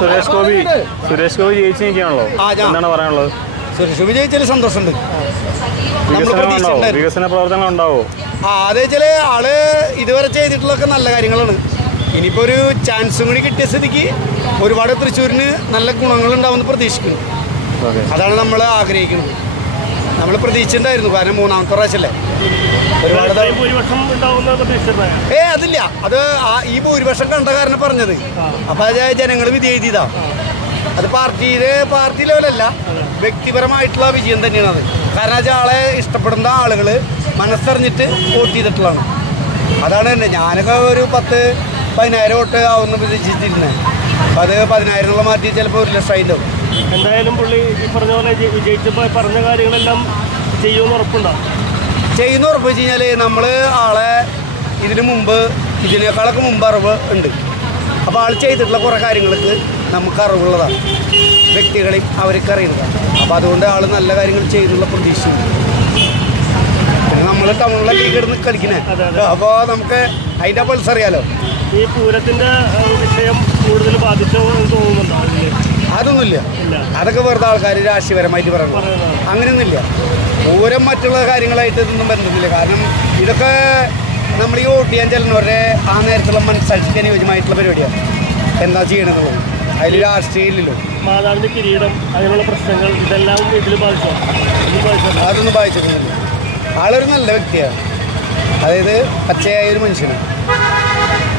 സുരേഷ് ഗോപി ജയിച്ചു നിൽക്കുകയാണല്ലോ, എന്താണ് പറയാനുള്ളത്? സുരേഷ് ഗോപി ജയിച്ചാൽ സന്തോഷമുണ്ട്. വികസന പ്രവർത്തനങ്ങൾ ഉണ്ടാവോ? അതെ വെച്ചാൽ ആള് ഇതുവരെ ചെയ്തിട്ടുള്ളതൊക്കെ നല്ല കാര്യങ്ങളാണ്. ഇനിയിപ്പോൾ ഒരു ചാൻസും കൂടി കിട്ടിയ സ്ഥിതിക്ക് ഒരുപാട് തൃശ്ശൂരിന് നല്ല ഗുണങ്ങളുണ്ടാവുമെന്ന് പ്രതീക്ഷിക്കുന്നു. അതാണ് നമ്മൾ ആഗ്രഹിക്കുന്നത്. നമ്മൾ പ്രതീക്ഷിച്ചിട്ടുണ്ടായിരുന്നു, കാരണം മൂന്നാമത്തെ പ്രാവശ്യമല്ലേ. ഒരുപാട് അതില്ല, അത് ഈ ഭൂരിപക്ഷം കണ്ട കാരണം പറഞ്ഞത്. അപ്പം അത് ജനങ്ങൾ വിധി എഴുതിയതാ. അത് പാർട്ടി ലെവലല്ല, വ്യക്തിപരമായിട്ടുള്ള വിജയം തന്നെയാണ് അത്. കാരണം വെച്ചാൽ ആളെ ഇഷ്ടപ്പെടുന്ന ആളുകൾ മനസ്സറിഞ്ഞിട്ട് വോട്ട് ചെയ്തിട്ടുള്ളതാണ്. അതാണ് തന്നെ. ഞാനൊക്കെ ഒരു 10-15 വോട്ട് ആവുന്ന പ്രതീക്ഷിച്ചിരുന്നത്. അപ്പം അത് 10,000 എന്നുള്ള മാറ്റി ചിലപ്പോൾ 1 ലക്ഷം ആയിട്ടുണ്ടാവും. എന്തായാലും പുള്ളി ഈ പറഞ്ഞ പോലെ വിജയിച്ചപ്പോൾ പറഞ്ഞ കാര്യങ്ങളെല്ലാം ചെയ്യുമെന്ന് ഉറപ്പുണ്ടാവും. ചെയ്യുന്ന ഉറപ്പ് വെച്ച് കഴിഞ്ഞാൽ നമ്മൾ ആളെ ഇതിനേക്കാളൊക്കെ മുമ്പ് അറിവ് ഉണ്ട്. അപ്പോൾ ആൾ ചെയ്തിട്ടുള്ള കുറേ കാര്യങ്ങൾക്ക് നമുക്ക് അറിവുള്ളതാണ്, വ്യക്തികളെയും അവർക്ക് അറിയുന്നതാണ്. അപ്പോൾ അതുകൊണ്ട് ആൾ നല്ല കാര്യങ്ങൾ ചെയ്യുന്നുള്ള പ്രതീക്ഷയുണ്ട്. പിന്നെ നമ്മൾ ടൗണിലെ ലീഗ് ഇടുന്ന് കളിക്കണേ, അപ്പോൾ നമുക്ക് അതിൻ്റെ പൾസ് അറിയാലോ. ഈ പൂരത്തിൻ്റെ വിഷയം കൂടുതൽ ബാധിച്ചോ എന്ന് തോന്നുന്നുണ്ടോ? അതൊന്നുമില്ല, അതൊക്കെ വെറുതെ ആൾക്കാർ രാഷ്ട്രീയപരമായിട്ട് പറയുന്നത്. അങ്ങനെയൊന്നുമില്ല. പൂരം മറ്റുള്ള കാര്യങ്ങളായിട്ട് ഇതൊന്നും ബന്ധമില്ല. കാരണം ഇതൊക്കെ നമ്മൾ ഈ വോട്ട് ചെയ്യാൻ ചെല്ലുന്നവരുടെ ആ നേരത്തുള്ള മനസ്സാക്ഷിക്ക് അനുയോജ്യമായിട്ടുള്ള പരിപാടിയാണ്. എന്താ ചെയ്യണമെന്നുള്ളത് അതിൽ രാഷ്ട്രീയമില്ലല്ലോ. മാതാവിൻ്റെ കിരീടം, അതിനുള്ള പ്രശ്നങ്ങൾ ഇതെല്ലാം ഇതിൽ ബാധിച്ചോ? അതൊന്നും ബാധിച്ചിട്ടൊന്നുമില്ല. ആളൊരു നല്ല വ്യക്തിയാണ്, അതായത് പച്ചയായ ഒരു മനുഷ്യനാണ്.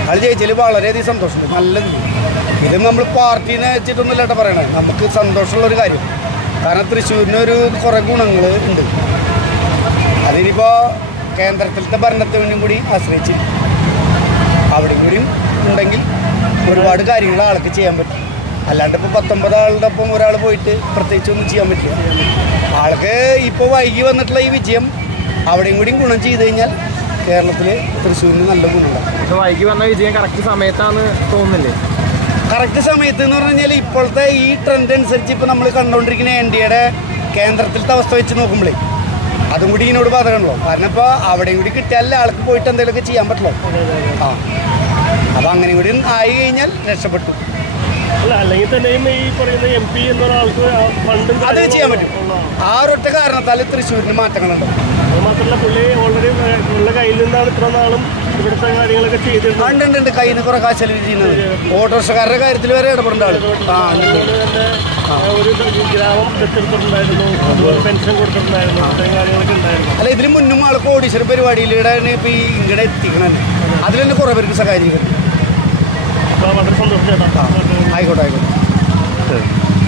ആൾ ജയിച്ചതിൽ വളരെയധികം സന്തോഷമുണ്ട്. നല്ലത്. ഇത് നമ്മൾ പാർട്ടീനെ വെച്ചിട്ടൊന്നുമില്ല കേട്ടോ പറയണേ, നമുക്ക് സന്തോഷമുള്ളൊരു കാര്യം. കാരണം തൃശ്ശൂരിനൊരു കുറേ ഗുണങ്ങൾ ഉണ്ട്. അതിനിപ്പോൾ കേന്ദ്രത്തിലത്തെ ഭരണത്തിനും കൂടി ആശ്രയിച്ച് അവിടെയും കൂടിയും ഉണ്ടെങ്കിൽ ഒരുപാട് കാര്യങ്ങൾ ആൾക്ക് ചെയ്യാൻ പറ്റും. അല്ലാണ്ട് ഇപ്പോൾ 19 ആളുടെ ഒപ്പം ഒരാൾ പോയിട്ട് പ്രത്യേകിച്ചൊന്നും ചെയ്യാൻ പറ്റില്ല. ആൾക്ക് ഇപ്പോൾ വൈകി വന്നിട്ടുള്ള ഈ വിജയം അവിടെയും കൂടിയും ഗുണം ചെയ്ത് കഴിഞ്ഞാൽ കേരളത്തിൽ തൃശ്ശൂരിന് നല്ല ഗുണമുണ്ടാകും. ഇപ്പോൾ വൈകി വന്ന വിജയം കറക്റ്റ് സമയത്താണ് തോന്നുന്നില്ലേ? കറക്റ്റ് സമയത്ത് എന്ന് പറഞ്ഞു കഴിഞ്ഞാൽ ഇപ്പോഴത്തെ ഈ ട്രെൻഡ് അനുസരിച്ച് ഇപ്പോൾ നമ്മൾ കണ്ടുകൊണ്ടിരിക്കുന്ന NDAയുടെ കേന്ദ്രത്തിലത്തെ അവസ്ഥ വെച്ച് നോക്കുമ്പോഴേ അതും കൂടി ഇതിനോട് ബാധകമാണല്ലോ. കാരണം ഇപ്പോൾ അവിടെയും കൂടി കിട്ടിയാലേ ആൾക്ക് പോയിട്ട് എന്തെങ്കിലുമൊക്കെ ചെയ്യാൻ പറ്റുള്ളൂ. അപ്പോൾ അങ്ങനെ കൂടി ആയി കഴിഞ്ഞാൽ രക്ഷപ്പെട്ടു. അല്ല, അല്ലെങ്കിൽ തന്നെയും ഈ പറയുന്ന MP എന്നൊരാൾക്ക് ഫണ്ടും അത് ചെയ്യാൻ പറ്റും. ആ ഒരൊറ്റ കാരണത്താൽ തൃശ്ശൂരിന് മാറ്റങ്ങളുണ്ട്. അത് മാത്രമല്ല, പുള്ളി ഓൾറെഡി ഉള്ള കയ്യിൽ നിന്നാണ് ഇത്ര നാളും ഇവിടുത്തെ കാര്യങ്ങളൊക്കെ ചെയ്തിട്ടുണ്ട്. ഉണ്ട് കയ്യിൽ നിന്ന് കുറേ കാശ് ചെലവ് ചെയ്യുന്നത്. ഓട്ടോറിക്ഷക്കാരുടെ കാര്യത്തിൽ വരെ ഇടപെടേണ്ട ആൾ. ഒരു ഗ്രാമം ദത്തെടുത്തിട്ടുണ്ടായിരുന്നു, അതുപോലെ പെൻഷൻ കൊടുത്തിട്ടുണ്ടായിരുന്നു, അത്രയും കാര്യങ്ങളൊക്കെ ഉണ്ടായിരുന്നു. അല്ല, ഇതിന് മുന്നും ആൾ കോടീശ്വര പരിപാടിയിലൂടെ ഇപ്പോൾ ഈ ഇങ്ങടെ എത്തിക്കണം. അതിൽ തന്നെ കുറേ പേർക്ക് സഹായിക്കുന്നുണ്ട്. വളരെ സന്തോഷം ചേട്ടാ. ആയിക്കോട്ടെ.